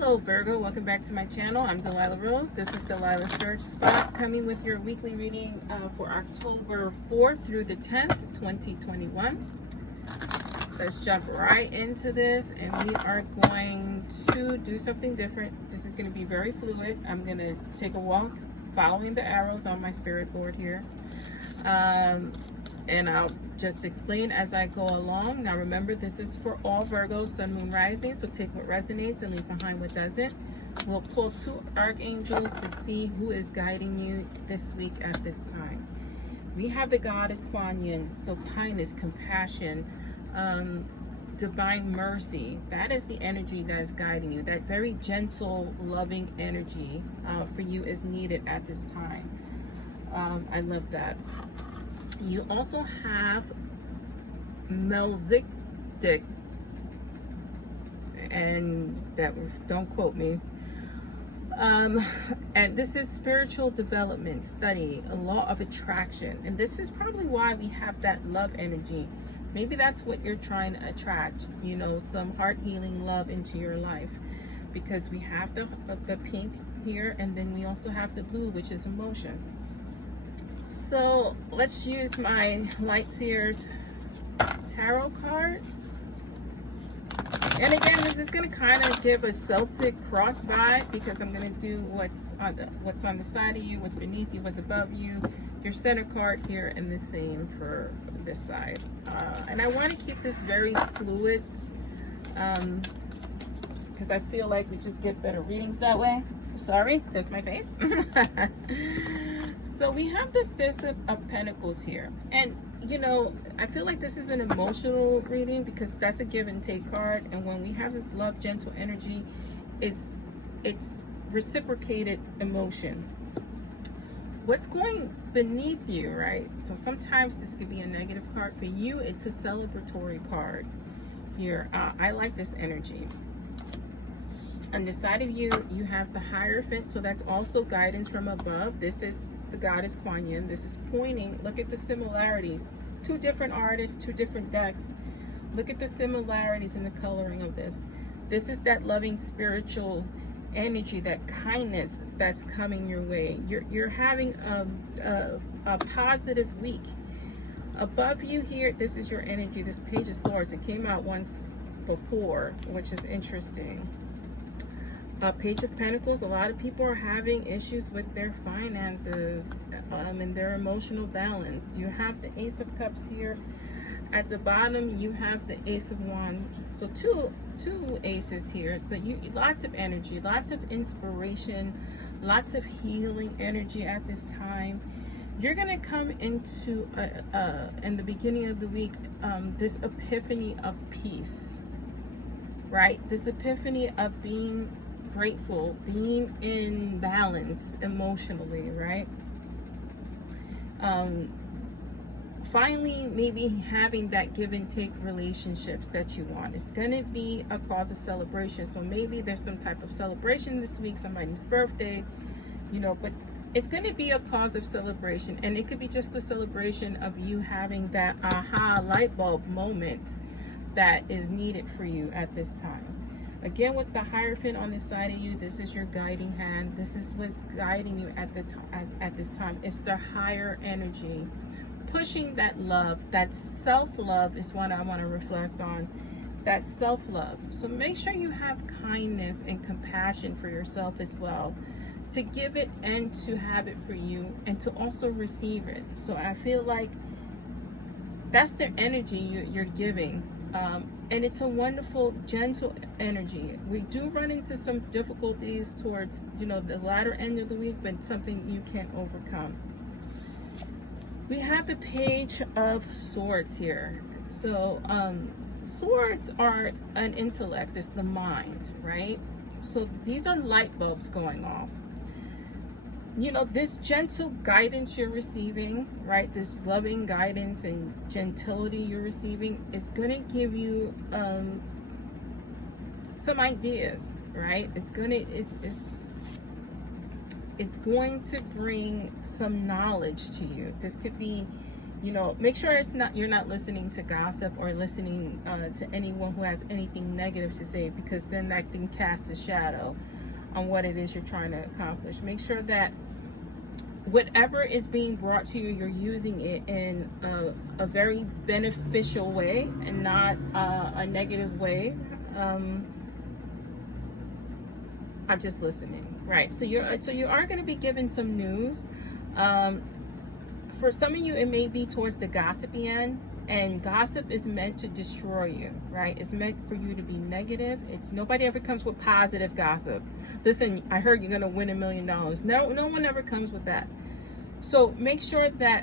Hello Virgo, welcome back to my channel. I'm Delilah Rose. This is Delilah's Church Spot, coming with your weekly reading for October 4th through the 10th, 2021. Let's jump right into this, and we are going to do something different. This is going to be very fluid. I'm going to take a walk following the arrows on my spirit board here. And I'll just explain as I go along. Now remember, this is for all Virgo, Sun, Moon, Rising, so take what resonates and leave behind what doesn't. We'll pull two archangels to see who is guiding you this week at this time. We have the goddess Kuan Yin, so kindness, compassion, divine mercy. That is the energy that is guiding you. That very gentle, loving energy for you is needed at this time. I love that. You also have Melchizedek, and that, don't quote me. And this is spiritual development, study, a law of attraction. And this is probably why we have that love energy. Maybe that's what you're trying to attract, you know, some heart healing love into your life. Because we have the pink here, and then we also have the blue, which is emotion. So let's use my Light Seers tarot cards. And again, this is going to kind of give a Celtic cross vibe, because I'm going to do what's on the side of you, what's beneath you, what's above you, your center card here, and the same for this side. And I want to keep this very fluid, because I feel like we just get better readings that way. Sorry, that's my face. So we have the Six of Pentacles here, and you know, I feel like this is an emotional reading because that's a give and take card, and when we have this love, gentle energy, it's reciprocated emotion. What's going beneath you, right? So sometimes this could be a negative card. For you, it's a celebratory card here. I like this energy. On the side of you, you have the Hierophant, so that's also guidance from above. This is the goddess Kuan Yin. This is pointing. Look at the similarities. Two different artists, two different decks. Look at the similarities in the coloring of this. This is that loving spiritual energy, that kindness that's coming your way. You're having a positive week. Above you here, this is your energy. This Page of Swords. It came out once before, which is interesting. Page of Pentacles, a lot of people are having issues with their finances and their emotional balance. You have the Ace of Cups here. At the bottom, you have the Ace of Wands. So two aces here. So lots of energy, lots of inspiration, lots of healing energy at this time. You're going to come into, in the beginning of the week, this epiphany of peace, right? This epiphany of being grateful, being in balance emotionally, right? Finally, maybe having that give and take relationships that you want. It's going to be a cause of celebration. So maybe there's some type of celebration this week, somebody's birthday, you know, but it's going to be a cause of celebration. And it could be just a celebration of you having that aha light bulb moment that is needed for you at this time. Again, with the Hierophant on the side of you, this is your guiding hand. This is what's guiding you at this time. It's the higher energy, pushing that love. That self-love is what I want to reflect on. That self-love. So make sure you have kindness and compassion for yourself as well, to give it and to have it for you, and to also receive it. So I feel like that's the energy you're giving. And it's a wonderful, gentle energy. We do run into some difficulties towards, you know, the latter end of the week, but something you can overcome. We have the Page of Swords here. So, swords are an intellect. It's the mind, right? So these are light bulbs going off. You know, this gentle guidance you're receiving, right? This loving guidance and gentility you're receiving is going to give you some ideas, right? It's going to bring some knowledge to you. This could be You know, make sure you're not listening to gossip or listening to anyone who has anything negative to say, because then that can cast a shadow on what it is you're trying to accomplish. Make sure that whatever is being brought to you, you're using it in a very beneficial way and not a negative way. I'm just listening, right? So you are going to be given some news. For some of you, it may be towards the gossipy end, and gossip is meant to destroy you, right? It's meant for you to be negative. Nobody ever comes with positive gossip. Listen, I heard you're going to win $1 million. No one ever comes with that. So make sure that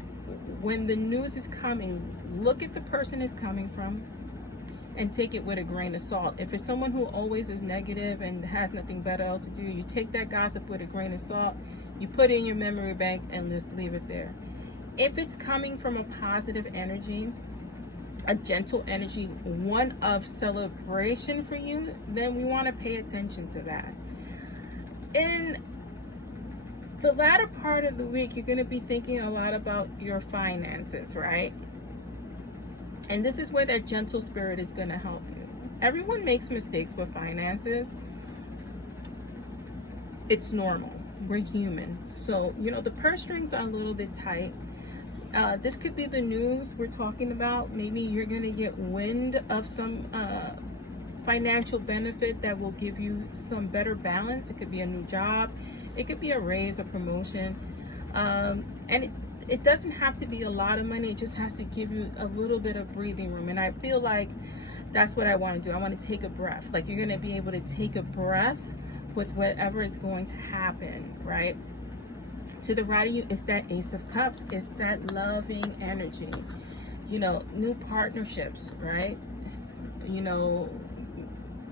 when the news is coming, look at the person it's coming from and take it with a grain of salt. If it's someone who always is negative and has nothing better else to do, you take that gossip with a grain of salt, you put it in your memory bank, and just leave it there. If it's coming from a positive energy, a gentle energy, one of celebration for you, then we want to pay attention to that. In the latter part of the week, you're going to be thinking a lot about your finances, right? And this is where that gentle spirit is going to help you. Everyone makes mistakes with finances. It's normal. We're human. So, you know, the purse strings are a little bit tight. This could be the news we're talking about. Maybe you're going to get wind of some financial benefit that will give you some better balance. It could be a new job. It could be a raise or promotion. And it doesn't have to be a lot of money. It just has to give you a little bit of breathing room. And I feel like that's what I want to do. I want to take a breath. Like, you're going to be able to take a breath with whatever is going to happen, right? To the right of you is that Ace of Cups. It's that loving energy. You know, new partnerships, right? You know,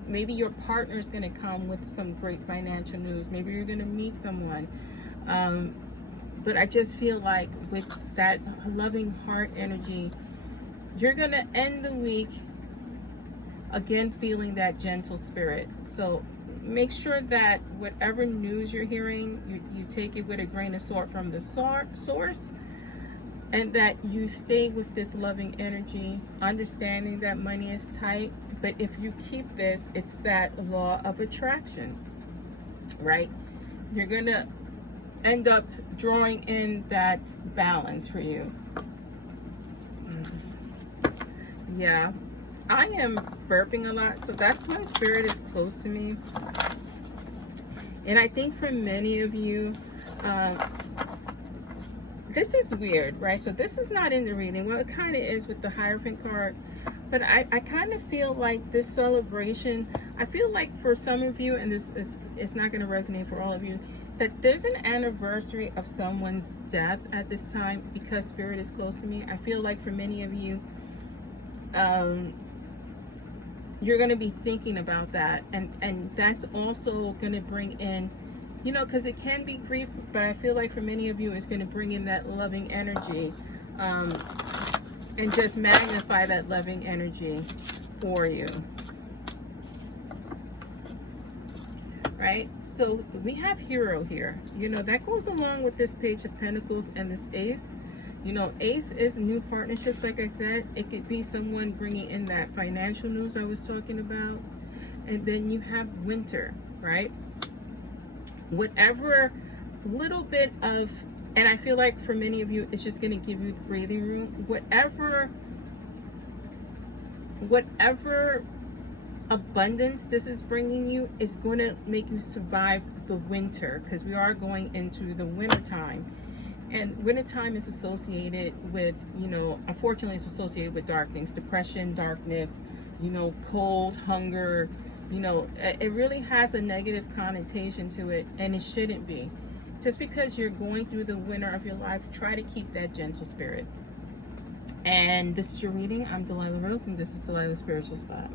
maybe your partner is going to come with some great financial news. Maybe you're going to meet someone. But I just feel like with that loving heart energy, you're going to end the week again feeling that gentle spirit. So make sure that whatever news you're hearing, you take it with a grain of salt from the source, and that you stay with this loving energy, understanding that money is tight. But if you keep this, it's that law of attraction, right? You're going to end up drawing in that balance for you. Yeah, I am burping a lot, so that's why spirit is close to me. And I think for many of you, this is weird, right? So this is not in the reading. Well, it kind of is with the Hierophant card. But I kind of feel like this celebration, I feel like for some of you, and it's not going to resonate for all of you, that there's an anniversary of someone's death at this time, because spirit is close to me. I feel like for many of you, you're going to be thinking about that, and that's also going to bring in, you know, because it can be grief, but I feel like for many of you it's going to bring in that loving energy, and just magnify that loving energy for you. Right? So we have Hero here. You know, that goes along with this Page of Pentacles and this Ace. You know, Ace is new partnerships, like I said. It could be someone bringing in that financial news I was talking about. And then you have Winter, right? Whatever little bit of, and I feel like for many of you, it's just going to give you breathing room. Whatever abundance this is bringing you is going to make you survive the winter, because we are going into the winter time. And wintertime is associated with, you know, unfortunately it's associated with dark things, depression, darkness, you know, cold, hunger, you know, it really has a negative connotation to it, and it shouldn't be. Just because you're going through the winter of your life, try to keep that gentle spirit. And this is your reading. I'm Delilah Rose, and this is Delilah's Spiritual Spot.